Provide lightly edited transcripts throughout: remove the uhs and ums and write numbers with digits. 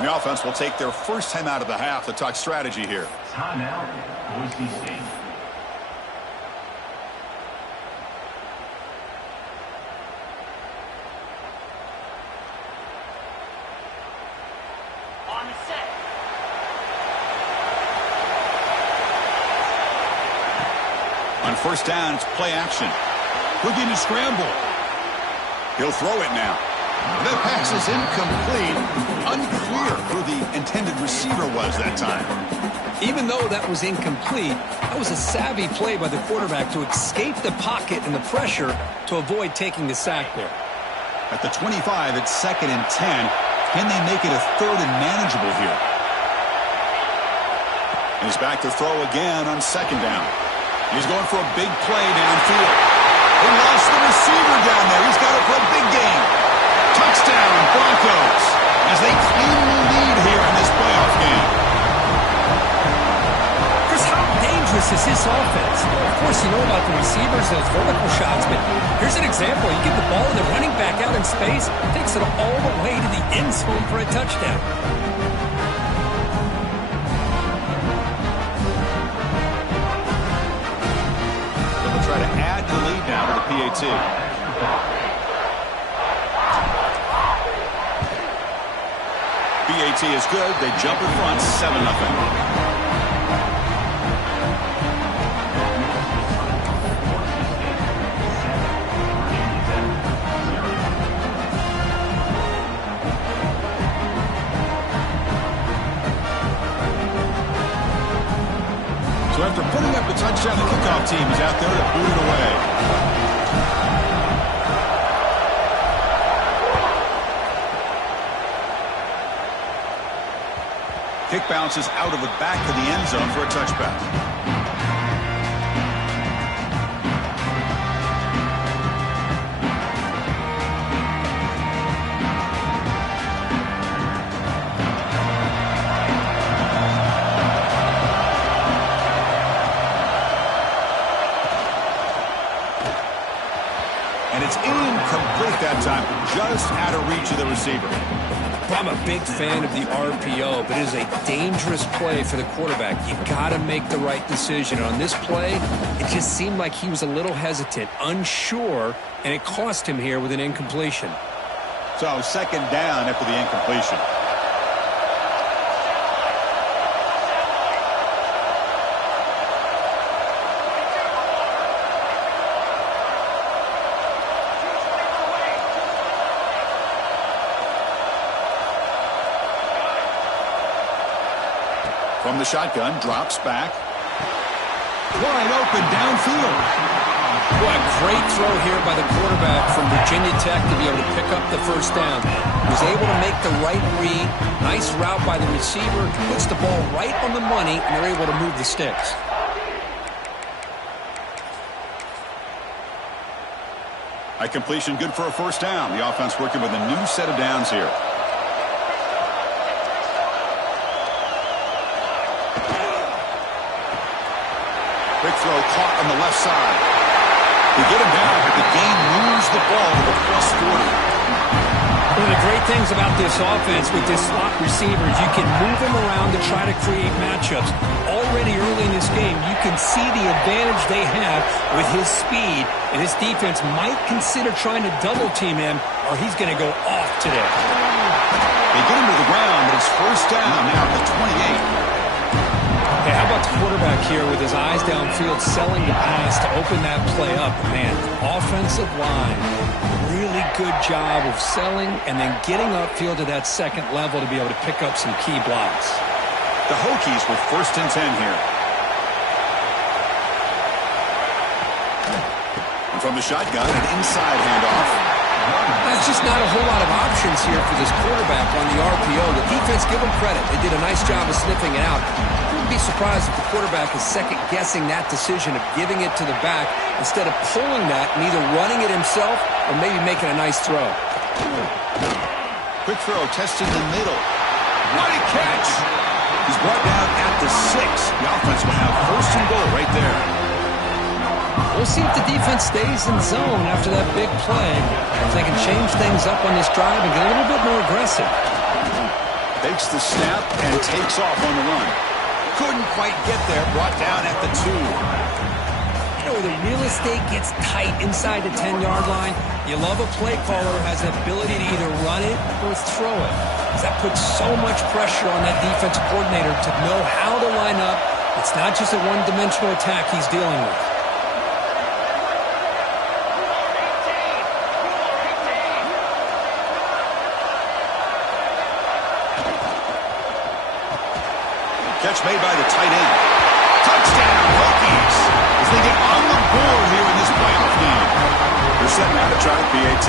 The offense will take their first time out of the half to talk strategy here. Timeout, Boise State. On set. On first down, it's play action. Looking to scramble. He'll throw it now. That pass is incomplete. Unclear who the intended receiver was that time. Even though that was incomplete, that was a savvy play by the quarterback to escape the pocket and the pressure to avoid taking the sack there. At the 25, it's 2nd and 10. Can they make it a 3rd and manageable here? And he's back to throw again on 2nd down. He's going for a big play downfield. He lost the receiver down there. He's got it for a big game. Touchdown, Broncos, as they claim the lead here in this playoff game. Chris, how dangerous is this offense? Of course, you know about the receivers, those vertical shots, but here's an example. You get the ball and the running back out in space, takes it all the way to the end zone for a touchdown. They'll try to add the lead now to the PAT. PAT is good. They jump in front, 7-0. So after putting up a touchdown, the kickoff team is out there to boot it away. Kick bounces out of the back of the end zone for a touchback. And it's incomplete that time, just out of reach of the receiver. I'm a big fan of the RPO, but it is a dangerous play for the quarterback. You got to make the right decision. On this play, it just seemed like he was a little hesitant, unsure, and it cost him here with an incompletion. So 2nd down after the incompletion. From the shotgun, drops back. Wide open downfield. Boy, a great throw here by the quarterback from Virginia Tech to be able to pick up the first down. He was able to make the right read. Nice route by the receiver. Puts the ball right on the money, and they're able to move the sticks. A completion good for a first down. The offense working with a new set of downs here. Quick throw caught on the left side. They get him down, but the game moves the ball to the +40. One of the great things about this offense with this slot receivers, you can move them around to try to create matchups. Already early in this game, you can see the advantage they have with his speed, and his defense might consider trying to double team him, or he's going to go off today. They get him to the ground, but it's first down now at the 28. Hey, how about the quarterback here with his eyes downfield, selling the pass to open that play up? Man, offensive line, really good job of selling and then getting upfield to that second level to be able to pick up some key blocks. The Hokies with 1st and 10 here. And from the shotgun, an inside handoff. That's just not a whole lot of options here for this quarterback on the RPO. The defense, give them credit. They did a nice job of sniffing it out. I wouldn't be surprised if the quarterback is second-guessing that decision of giving it to the back instead of pulling that and either running it himself or maybe making a nice throw. Quick throw, testing the middle. What a catch! He's brought down at the 6. The offense will have 1st and goal right there. We'll see if the defense stays in zone after that big play. If they can change things up on this drive and get a little bit more aggressive. They Fakes the snap and takes off on the run. Couldn't quite get there. Brought down at the 2. You know, the real estate gets tight inside the 10-yard line. You love a play caller who has the ability to either run it or throw it. Because that puts so much pressure on that defensive coordinator to know how to line up. It's not just a one-dimensional attack he's dealing with. Catch made by the tight end. Touchdown, Hokies! As they get on the board here in this playoff game. They're setting out to try a PAT.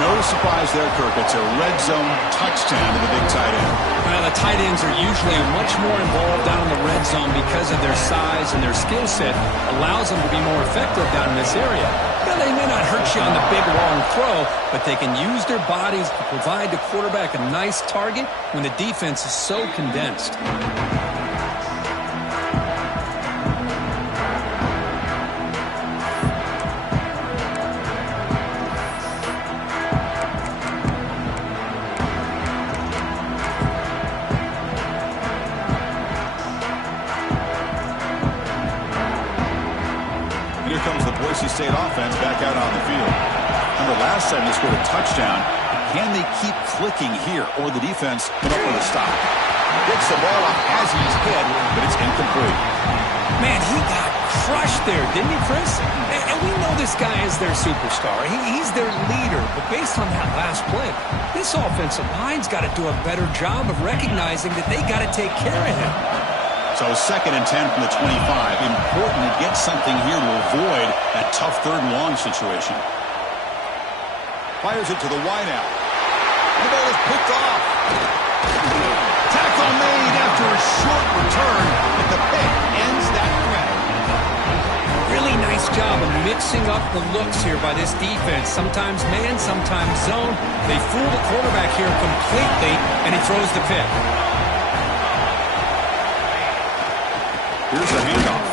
No surprise there, Kirk. It's a red zone touchdown to the big tight end. Well, the tight ends are usually much more involved down in the red zone because of their size and their skill set allows them to be more effective down in this area. Now, they may not hurt you on the big, long throw, but they can use their bodies to provide the quarterback a nice target when the defense is so condensed. Here comes the Boise State offense back out on the field. Remember, last time they scored a touchdown. Can they keep clicking here, or the defense come up with a stop? Gets the ball off as he's hit, but it's incomplete. Man, he got crushed there, didn't he, Chris? And we know this guy is their superstar. He's their leader. But based on that last play, this offensive line's got to do a better job of recognizing that they got to take care of him. So 2nd and 10 from the 25. Important to get something here to avoid that tough 3rd and long situation. Fires it to the wideout. The ball is picked off. Tackle made after a short return, but the pick ends that threat. Really nice job of mixing up the looks here by this defense. Sometimes man, sometimes zone. They fool the quarterback here completely, and he throws the pick. Here's the handoff.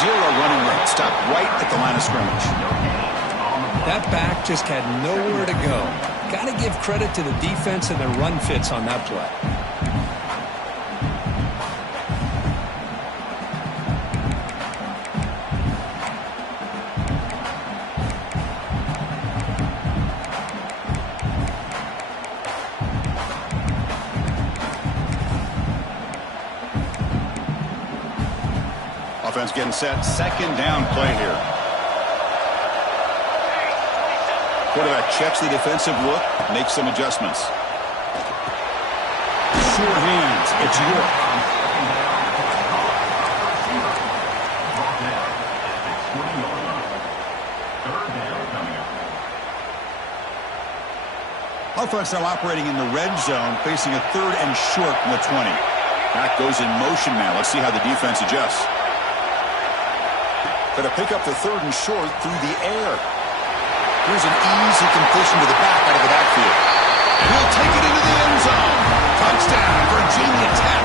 0 running route. Stopped right at the line of scrimmage. That back just had nowhere to go. Got to give credit to the defense and their run fits on that play. Offense getting set. 2nd down play here. Quarterback checks the defensive look, makes some adjustments. Sure hands. It's York. Offense now operating in the red zone, facing a 3rd and short from the 20. Back goes in motion now. Let's see how the defense adjusts. Going to pick up the 3rd and short through the air. Here's an easy completion to the back out of the backfield. And he'll take it into the end zone. Touchdown, Virginia Tech.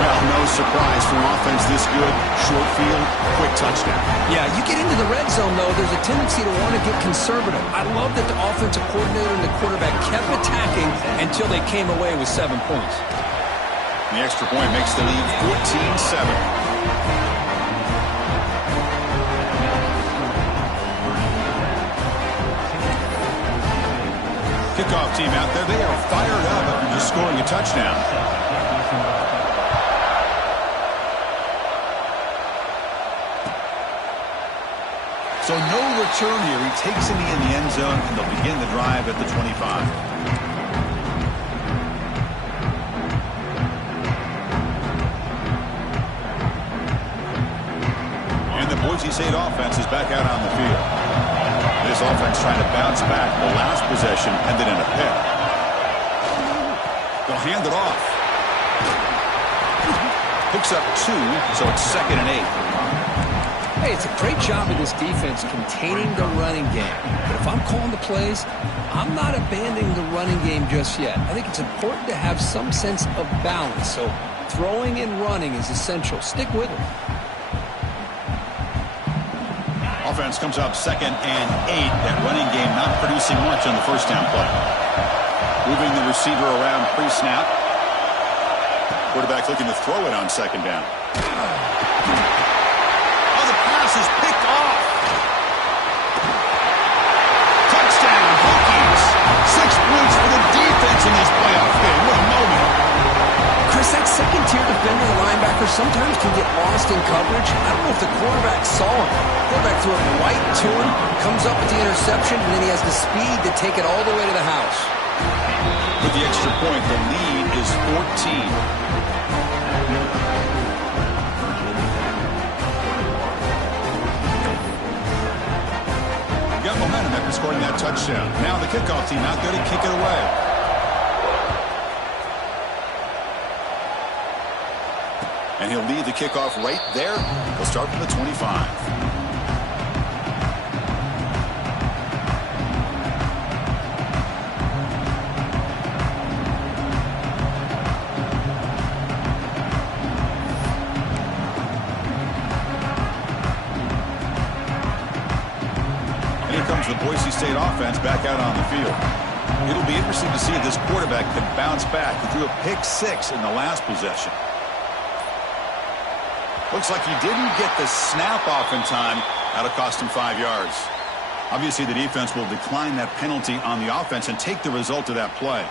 Well, no surprise for an offense this good. Short field, quick touchdown. Yeah, you get into the red zone, though, there's a tendency to want to get conservative. I love that the offensive coordinator and the quarterback kept attacking until they came away with 7 points. The extra point makes the lead 14-7. Kickoff team out there. They are fired up after just scoring a touchdown. So no return here. He takes it in the end zone, and they'll begin the drive at the 25. And the Boise State offense is back out on the field. This offense trying to bounce back. The last possession ended in a pick. They'll hand it off. Picks up 2, so it's 2nd and 8. Hey, it's a great job of this defense containing the running game. But if I'm calling the plays, I'm not abandoning the running game just yet. I think it's important to have some sense of balance. So throwing and running is essential. Stick with it. Offense comes up 2nd and 8. That running game not producing much on the 1st down play. Moving the receiver around pre-snap. Quarterback looking to throw it on second down. Oh, the pass is picked off. Touchdown, Hokies. 6 points for the defense in this playoff game. What a moment. Chris, that second-tier defender, the linebacker, sometimes can get lost in coverage. I don't know if the quarterback saw him. Quarterback threw it right to him, comes up with the interception, and then he has the speed to take it all the way to the house. With the extra point, the lead is 14. Got momentum after scoring that touchdown. Now the kickoff team out there to kick it away. And he'll lead the kickoff right there. He'll start from the 25. And here comes the Boise State offense back out on the field. It'll be interesting to see if this quarterback can bounce back. He threw a pick-6 in the last possession. Looks like he didn't get the snap off in time. That'll cost him 5 yards. Obviously, the defense will decline that penalty on the offense and take the result of that play.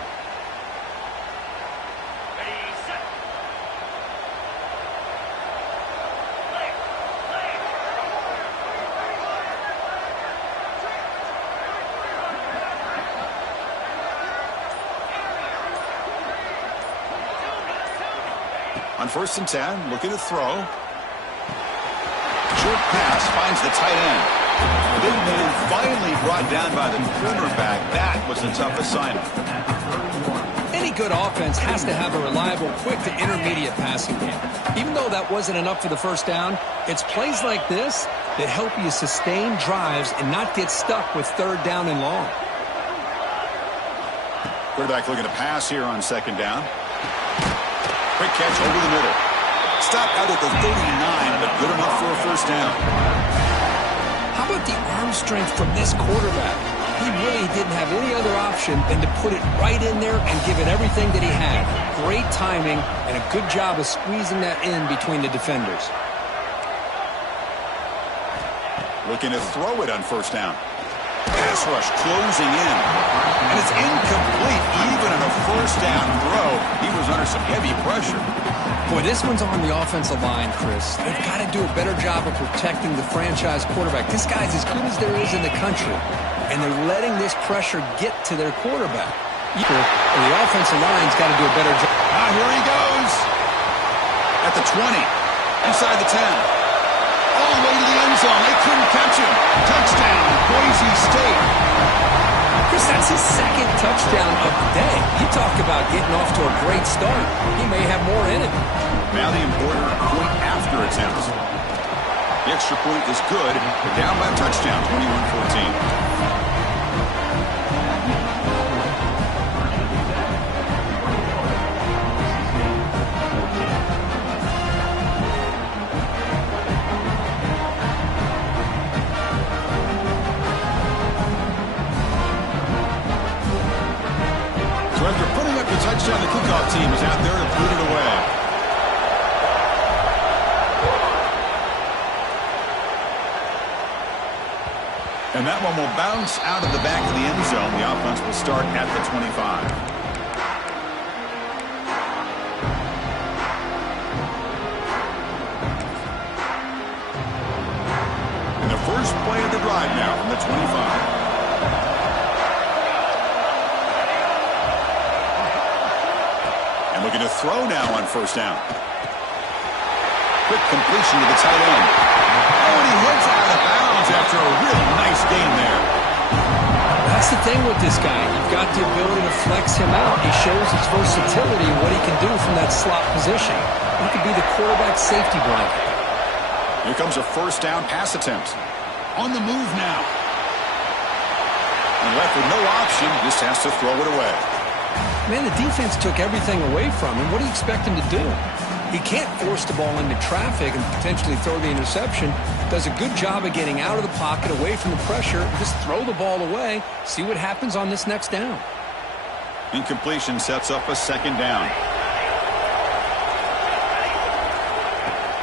On 1st and 10, looking to throw. Short pass finds the tight end. Big man finally brought down by the cornerback. That was a tough assignment. Any good offense has to have a reliable, quick to intermediate passing game. Even though that wasn't enough for the first down, it's plays like this that help you sustain drives and not get stuck with 3rd down and long. Quarterback looking to pass here on 2nd down. Quick catch over the middle. Stop out at the 39, but good enough for a 1st down. How about the arm strength from this quarterback? He really didn't have any other option than to put it right in there and give it everything that he had. Great timing and a good job of squeezing that in between the defenders. Looking to throw it on 1st down. Pass rush closing in. And it's incomplete even on a 1st down throw. He was under some heavy pressure. Boy, this one's on the offensive line, Chris. They've got to do a better job of protecting the franchise quarterback. This guy's as good as there is in the country, and they're letting this pressure get to their quarterback. The offensive line's got to do a better job. Ah, here he goes. At the 20. Inside the 10. All the way to the end zone. They couldn't catch him. Touchdown, Boise State. Chris, that's his 2nd touchdown of the day. You talk about getting off to a great start. He may have more in it. Now the important point after attempt. The extra point is good. They're down by a touchdown, 21-14. After putting up the touchdown, the kickoff team is out there to put it away. And that one will bounce out of the back of the end zone. The offense will start at the 25. And the first play of the drive now from the 25. Looking to throw now on 1st down. Quick completion to the tight end. Oh, and he heads out of bounds after a really nice game there. That's the thing with this guy. You've got the ability to flex him out. He shows his versatility and what he can do from that slot position. He could be the quarterback safety blanket. Here comes a 1st down pass attempt. On the move now. And left with no option, just has to throw it away. Man, the defense took everything away from him. What do you expect him to do? He can't force the ball into traffic and potentially throw the interception. Does a good job of getting out of the pocket, away from the pressure, and just throw the ball away, see what happens on this next down. Incompletion sets up a second down.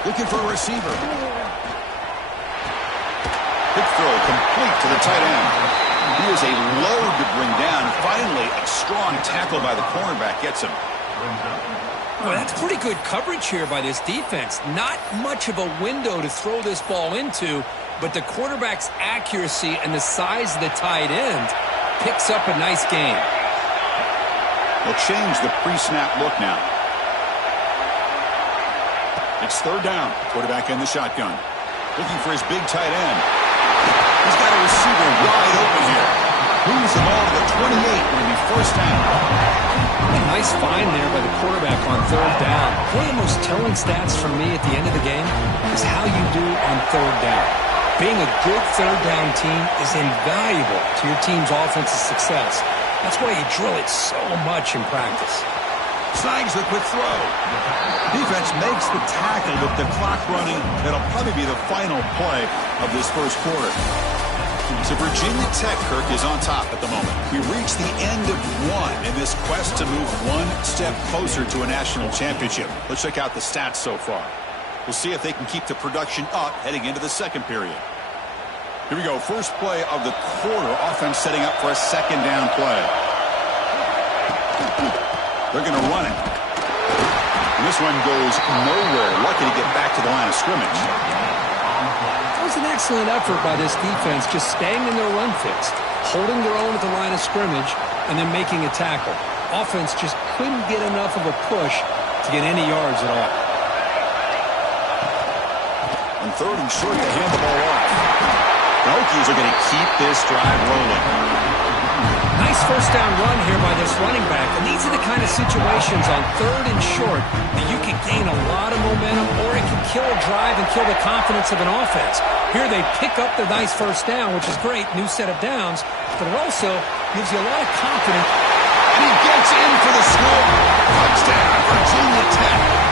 Looking for a receiver. Quick throw complete to the tight end. He is a load to bring down. Finally, a strong tackle by the cornerback gets him. Well, that's pretty good coverage here by this defense. Not much of a window to throw this ball into, but the quarterback's accuracy and the size of the tight end picks up a nice gain. They'll change the pre-snap look now. It's third down. Quarterback in the shotgun. Looking for his big tight end. He's got a receiver wide open here. Moves the ball to the 28. Will be first down. A nice find there by the quarterback on third down. One of the most telling stats for me at the end of the game is how you do on third down. Being a good third down team is invaluable to your team's offensive success. That's why you drill it so much in practice. Snags the quick throw. Defense makes the tackle with the clock running. That'll probably be the final play of this first quarter. So Virginia Tech, Kirk, is on top at the moment. We reach the end of one in this quest to move one step closer to a national championship. Let's check out the stats so far. We'll see if they can keep the production up heading into the second period. Here we go. First play of the quarter. Offense setting up for a second down play. They're going to run it. And this one goes nowhere. Lucky to get back to the line of scrimmage. That was an excellent effort by this defense, just staying in their run fix, holding their own at the line of scrimmage, and then making a tackle. Offense just couldn't get enough of a push to get any yards at all. On third and short, they hand the ball off. The Hokies are going to keep this drive rolling. Nice first down run here by this running back. And these are the kind of situations on third and short that you can gain a lot of momentum, or it can kill a drive and kill the confidence of an offense. Here they pick up the nice first down, which is great, new set of downs, but it also gives you a lot of confidence. And he gets in for the score. Touchdown, Virginia Tech.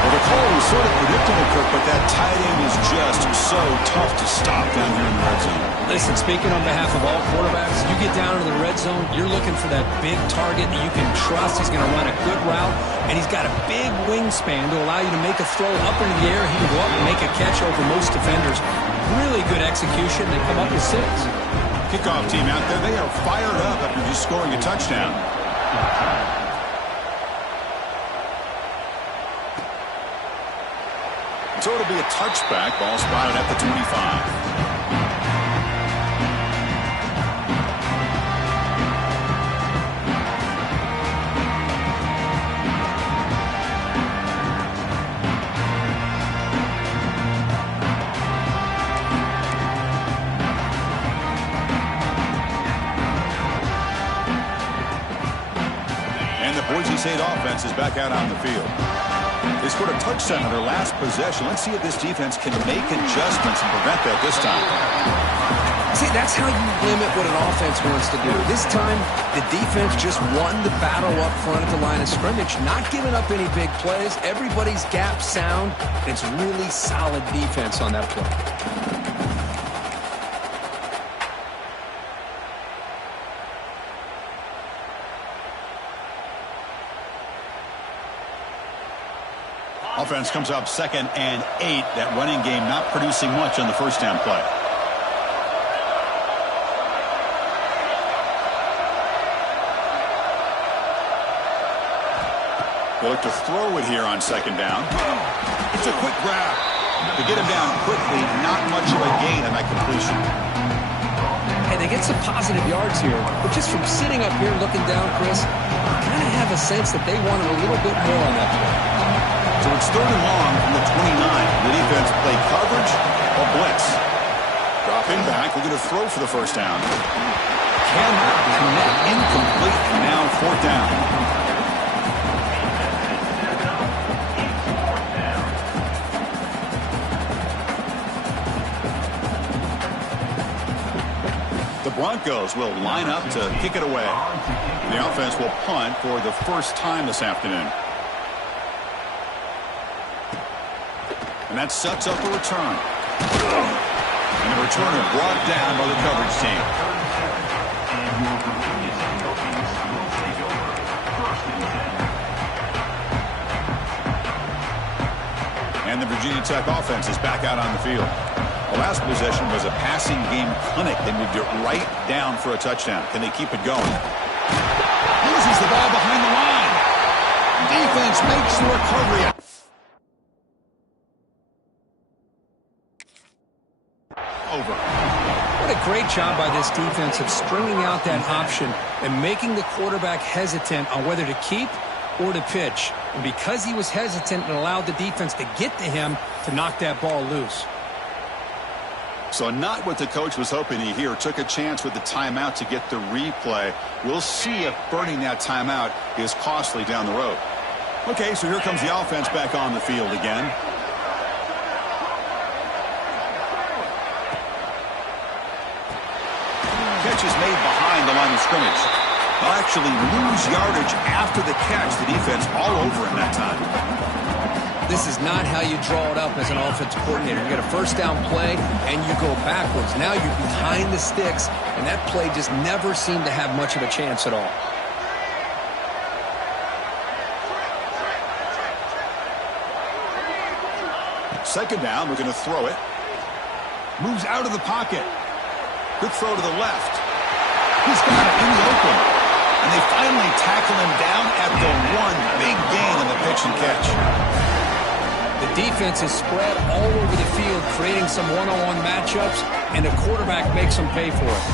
Well, the call was sort of predictable, Kirk, but that tight end is just so tough to stop down here in the red zone. Listen, speaking on behalf of all quarterbacks, you get down into the red zone, you're looking for that big target that you can trust. He's going to run a good route, and he's got a big wingspan to allow you to make a throw up into the air. He can go up and make a catch over most defenders. Really good execution. They come up with 6. Kickoff team out there, they are fired up after just scoring a touchdown. So it'll be a touchback. Ball spotted at the 25. And the Boise State offense is back out on the field. They scored a touchdown on their last possession. Let's see if this defense can make adjustments and prevent that this time. See, that's how you limit what an offense wants to do. This time, the defense just won the battle up front at the line of scrimmage, not giving up any big plays. Everybody's gap sound. It's really solid defense on that play. Offense comes up 2nd and 8. That running game not producing much on the first down play. They look to throw it here on 2nd down. It's a quick grab. To get him down quickly, not much of a gain on that completion. Hey, they get some positive yards here, but just from sitting up here looking down, Chris, I kind of have a sense that they wanted a little bit more on that play. So it's 3rd and long from the 29. The defense play coverage or blitz. Dropping back, looking to throw for the first down. Cannot connect, incomplete, and now 4th down. The Broncos will line up to kick it away. The offense will punt for the first time this afternoon. And that sets up a return. And the returner brought down by the coverage team. And the Virginia Tech offense is back out on the field. The last possession was a passing game clinic. They moved it right down for a touchdown. Can they keep it going? Loses the ball behind the line. Defense makes the recovery. Over. What a great job by this defense of stringing out that option and making the quarterback hesitant on whether to keep or to pitch. And because he was hesitant, it allowed the defense to get to him to knock that ball loose. So not what the coach was hoping to hear. Took a chance with the timeout to get the replay. We'll see if burning that timeout is costly down the road. Okay, so here comes the offense back on the field again. Catch is made behind the line of scrimmage. They'll actually lose yardage after the catch. The defense all over him that time. This is not how you draw it up as an offensive coordinator. You get a first down play, and you go backwards. Now you're behind the sticks, and that play just never seemed to have much of a chance at all. Second down, we're going to throw it. Moves out of the pocket. Good throw to the left. He's got it in the open. And they finally tackle him down at the one. Big gain on the pitch and catch. The defense is spread all over the field, creating some one-on-one matchups, and the quarterback makes them pay for it.